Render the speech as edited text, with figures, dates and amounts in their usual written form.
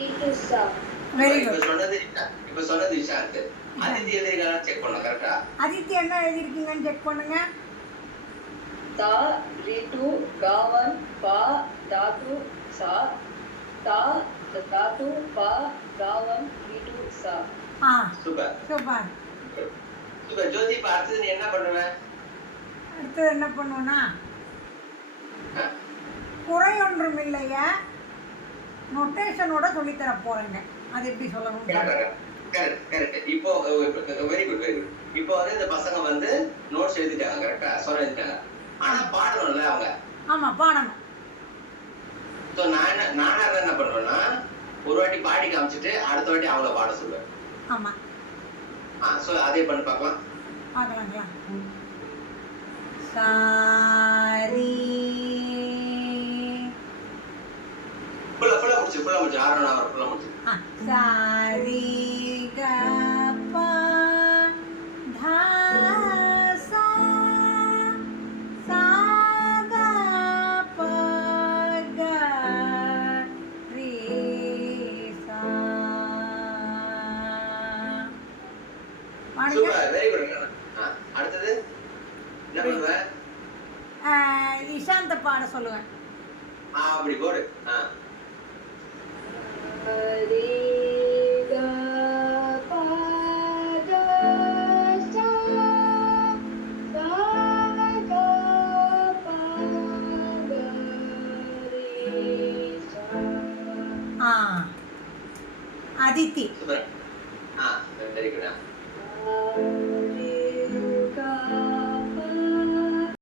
Very இப்ப good. சொன்னது விஷாந்த். அதித்தி எழுதிருக்காங்க செக் பண்ணலாம் கரெக்டா? அதித்தி என்ன எழுதிருக்கீங்கன்னு செக் பண்ணுங்க. ता ऋतु गावन पा धातु सा ता धातु पा गावन ऋतु सा. Super super. சூப்பர். ஜோதி, இப்ப அடுத்தது நீ என்ன பண்ணுவ? அடுத்தது என்ன பண்ணுவோன்னா, குறை ஒன்றும் இல்லையா நொட்டேஷனோட சொல்லித்தர போறேங்க. அது எப்படி சொல்லணும்? கரெக்ட். இப்போ வெரி குட் வெரி குட். இப்போ வந்து இந்த பசங்க வந்து நோட்ஸ் எழுதிட்டாங்க கரெக்டா? சொல்ல எழுதிட்டாங்க. ஆனா பாடணும்ல அவங்க. ஆமா, பாடணும். சோ நானா என்ன பண்றேன்னா, ஒரு வாட்டி பாடி காமிச்சிட்டு அடுத்த வாட்டி அவங்கள பாட சொல்லுவேன். ஆமா. சோ அதே பண்ணி பார்க்கலாம். பார்க்கலாங்களா? சாரி ஃபுல்லா முடிச்சு ஆரோனா அவர் ஃபுல்லா முடிச்சு. சாரி கபா தா சா சா கா பா கா ரீ சா. Super very good. அடுத்தது என்ன பண்ணுவ? இஷாந்த பாட சொல்லுவேன். அப்படி போடு. रे गा पा गा सा सा गा पा गा रे सा. அதித்தி. சூப்பர். Very good.